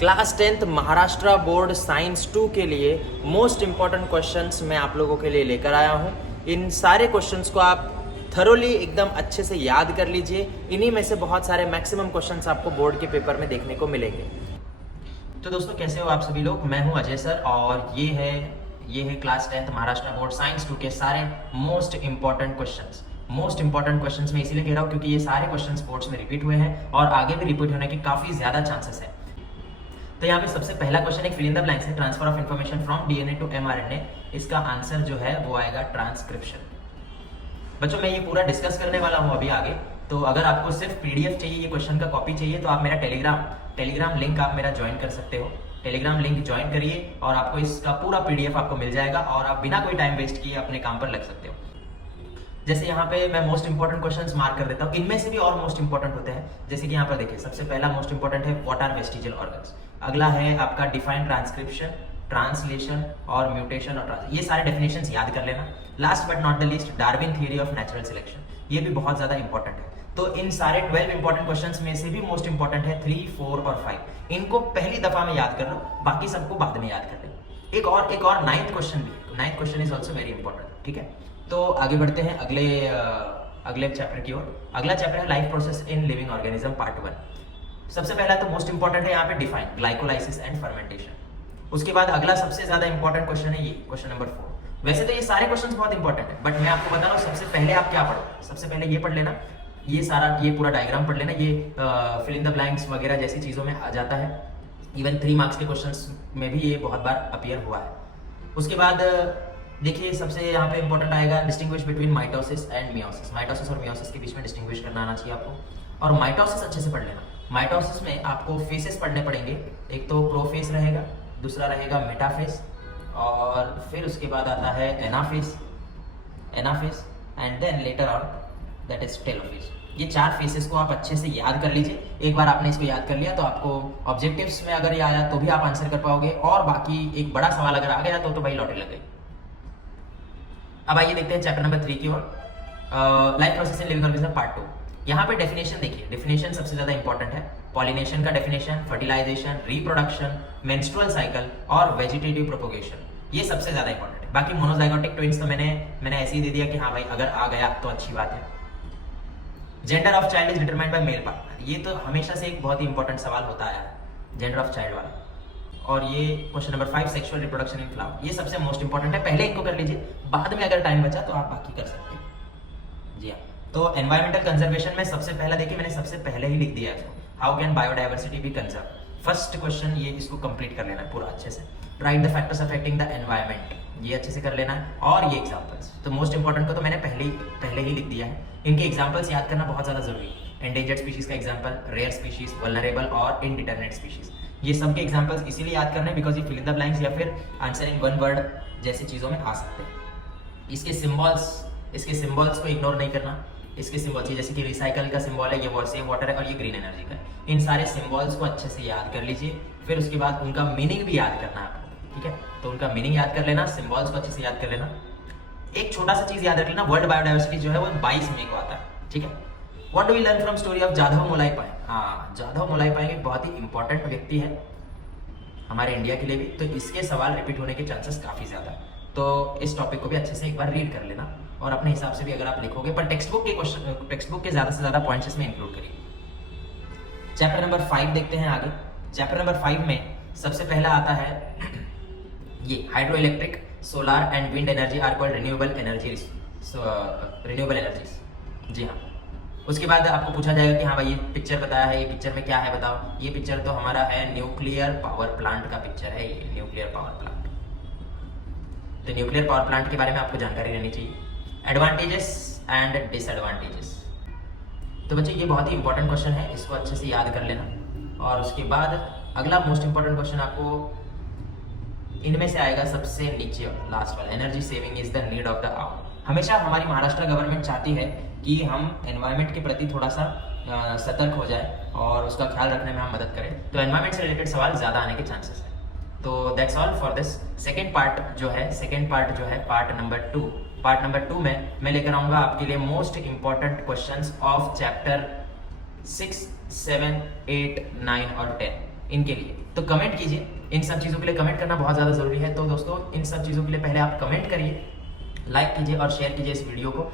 Class 10th Maharashtra board science 2 के लिए most important questions मैं आप लोगों के लिए लेकर आया हूँ। इन सारे क्वेश्चंस को आप थरोली एकदम अच्छे से याद कर लीजिए। इन्हीं में से बहुत सारे मैक्सिमम क्वेश्चंस आपको बोर्ड के पेपर में देखने को मिलेंगे। तो दोस्तों कैसे हो आप सभी लोग, मैं हूँ अजय सर और ये है class 10th Maharashtra board science 2 के सारे most important questions. Most important questions मैं इसीलिए कह रहा हूँ क्योंकि ये सारे क्वेश्चंस बोर्ड्स में रिपीट हुए हैं और आगे भी रिपीट होने के काफी ज्यादा चांसेस है। तो यहाँ पे सबसे पहला क्वेश्चन एक फिल इन द ब्लैंक्स है, transfer of information from DNA to mRNA. इसका आंसर जो है वो आएगा ट्रांसक्रिप्शन। बच्चों मैं ये पूरा डिस्कस करने वाला हूँ अभी आगे। तो अगर आपको सिर्फ पीडीएफ चाहिए, ये क्वेश्चन का कॉपी चाहिए, तो आप मेरा टेलीग्राम लिंक आप मेरा ज्वाइन कर सकते हो। टेलीग्राम लिंक ज्वाइन करिए और आपको इसका पूरा पीडीएफ आपको मिल जाएगा और आप बिना कोई टाइम वेस्ट किए अपने काम पर लग सकते हो। जैसे यहाँ पे मैं मोस्ट इंपॉर्टेंट क्वेश्चंस मार्क कर देता हूँ, इनमें से भी और मोस्ट इंपॉर्टेंट होते हैं। जैसे कि यहाँ पर देखिए सबसे पहला मोस्ट इंपॉर्टेंट है व्हाट आर वेस्टिजियल ऑर्गन्स। अगला है आपका डिफाइन ट्रांसक्रिप्शन, ट्रांसलेशन और म्यूटेशन और ये सारे डेफिनेशंस याद कर लेना। Last but not the least Darwin theory of natural selection, ये भी बहुत ज्यादा इंपॉर्टेंट है। तो इन सारे 12 इंपॉर्टेंट क्वेश्चंस में से भी मोस्ट इंपॉर्टेंट है 3, 4 और 5। इनको पहली दफा में याद कर लो, बाकी सबको बाद में याद कर लो। एक और 9th क्वेश्चन भी, 9th question is also very important. ठीक है, तो आगे बढ़ते हैं अगले चैप्टर की ओर। अगला चैप्टर है life process in living organism part 1। सबसे पहला तो मोस्ट इंपॉर्टेंट है यहाँ पे डिफाइन ग्लाइकोलाइसिस एंड फर्मेंटेशन। उसके बाद अगला सबसे ज्यादा इंपॉर्टेंट क्वेश्चन है ये क्वेश्चन नंबर 4। वैसे तो ये सारे क्वेश्चंस बहुत इंपॉर्टेंट है, बट मैं आपको बता रहा हूँ सबसे पहले आप क्या पढ़ो। सबसे पहले ये पढ़ लेना, ये पूरा डायग्राम पढ़ लेना। ये फिल इन द ब्लैंक्स वगैरह जैसी चीजों में आ जाता है। इवन 3 मार्क्स के क्वेश्चंस में भी ये बहुत बार अपीयर हुआ है। उसके बाद देखिए सबसे यहाँ पे इंपॉर्टेंट आएगा distinguish between mitosis and meiosis. Mitosis और मियोसिस के बीच में डिस्टिंग्विश करना आना चाहिए आपको। और माइटोसिस अच्छे से पढ़ लेना। माइटोसिस में आपको फेसेस पढ़ने पड़ेंगे। एक तो प्रोफेस रहेगा, दूसरा रहेगा मेटाफेस और फिर उसके बाद आता है anaphase and then later on that is telophase. ये 4 फेसेस को आप अच्छे से याद कर लीजिए। एक बार आपने इसको याद कर लिया तो आपको ऑब्जेक्टिव्स में अगर ये आया तो भी आप आंसर कर पाओगे और बाकी एक बड़ा सवाल अगर आ गया तो भाई लॉटरी लग गई। अब आइए देखते हैं चैप्टर नंबर 3 की ओर, life process in living organism part 2। यहाँ पे डेफिनेशन देखिए, डेफिनेशन सबसे ज्यादा इंपॉर्टेंट है। पॉलिनेशन का definition, fertilisation, reproduction, menstrual cycle और वेजिटेटिव प्रोपोगेशन, ये सबसे ज्यादा इंपॉर्टेंट है। बाकी मोनोजाइगोटिक ट्विंस तो मैंने ऐसे ही दे दिया कि हाँ भाई अगर आ गया तो अच्छी बात है। Gender of child is determined by male partner, ये तो हमेशा से एक बहुत ही इंपॉर्टेंट सवाल होता आया है, जेंडर ऑफ चाइल्ड वाला। और ये question number 5 sexual reproduction in flower, ये सबसे मोस्ट इंपॉर्टेंट है। पहले इनको कर लीजिए, बाद में अगर टाइम बचा तो आप बाकी कर सकते हैं। जी हाँ, तो एनवायरमेंटल कंजर्वेशन में सबसे पहला देखिए मैंने सबसे पहले ही लिख दिया है इसको, how can biodiversity B conserve. First question ये, इसको कंप्लीट कर लेना है पूरा अच्छे से। Right the factors affecting the environment, ये अच्छे से कर लेना है। और ये एग्जांपल्स, तो मोस्ट इंपॉर्टेंट को तो मैंने पहले ही लिख दिया है। इनके एग्जांपल्स याद करना बहुत ज्यादा जरूरी है। एंडेंजर्ड स्पीशीज का एग्जांपल, रेयर स्पीशीज, वल्नरेबल और इनडिटरमिनेट स्पीशीज, ये सब के एग्जांपल्स इसीलिए याद करने बिकॉज ये फिल इन द ब्लैंक्स या फिर आंसर इन वन वर्ड जैसी चीजों में आ सकते हैं। इसके सिंबल्स को इग्नोर नहीं करना। इसके सिंबल्स जैसे कि रिसाइकल का सिंबल है, ये सेव वाटर है और ये ग्रीन एनर्जी का है। इन सारे सिंबल्स को अच्छे से याद कर लीजिए, फिर उसके बाद उनका मीनिंग भी याद करना है आपको। ठीक है, तो उनका मीनिंग याद कर लेना, सिंबल्स को अच्छे से याद कर लेना। एक छोटा सा चीज याद रख लेना, वर्ल्ड बायोडाइवर्सिटी जो है वो 22 मई को आता है। ठीक है, what do we learn from story of Jadav Molai Payeng. हाँ, जाधव मोलाइपाई एक बहुत ही इंपॉर्टेंट व्यक्ति है हमारे इंडिया के लिए भी, तो इसके सवाल रिपीट होने के चांसेस काफी ज्यादा है। तो इस टॉपिक को भी अच्छे से एक बार रीड कर लेना और अपने हिसाब से भी अगर आप लिखोगे, पर टेक्स्ट बुक के ज्यादा से ज्यादा पॉइंट्स इसमें इंक्लूड करिए। चैप्टर नंबर 5 देखते हैं आगे। चैप्टर नंबर 5 में सबसे पहला आता है ये hydro electric, solar and wind energy are called renewable energies. जी हाँ, उसके बाद आपको पूछा जाएगा कि हाँ भाई ये पिक्चर बताया है, ये पिक्चर में क्या है बताओ। ये पिक्चर तो हमारा है न्यूक्लियर पावर प्लांट का पिक्चर है, ये न्यूक्लियर पावर प्लांट। तो न्यूक्लियर पावर प्लांट के बारे में आपको जानकारी रहनी चाहिए। एडवांटेजेस एंड डिसएडवांटेजेस, तो बच्चों ये बहुत ही इंपॉर्टेंट क्वेश्चन है, इसको अच्छे से याद कर लेना। और उसके बाद अगला मोस्ट इंपॉर्टेंट क्वेश्चन आपको इनमें से आएगा सबसे नीचे लास्ट वाला, energy saving is the need of the hour. हमेशा हमारी महाराष्ट्र गवर्नमेंट चाहती है कि हम एनवायरनमेंट के प्रति थोड़ा सा सतर्क हो जाए और उसका ख्याल रखने में हम मदद करें, तो एनवायरनमेंट से रिलेटेड सवाल ज्यादा आने के चांसेस है। तो that's all for this. Second part जो है पार्ट नंबर 2 में मैं लेकर आऊंगा आपके लिए most important questions of chapter 6, 7, 8, 9 और 10। इनके लिए। तो कमेंट कीजिए, इन सब चीज़ों के लिए कमेंट करना बहुत ज़्यादा ज़रूरी है। तो दोस्तों इन सब चीज़ों के लिए पहले आप कमेंट करिए, लाइक कीजिए और शेयर कीजिए इस वीडियो को।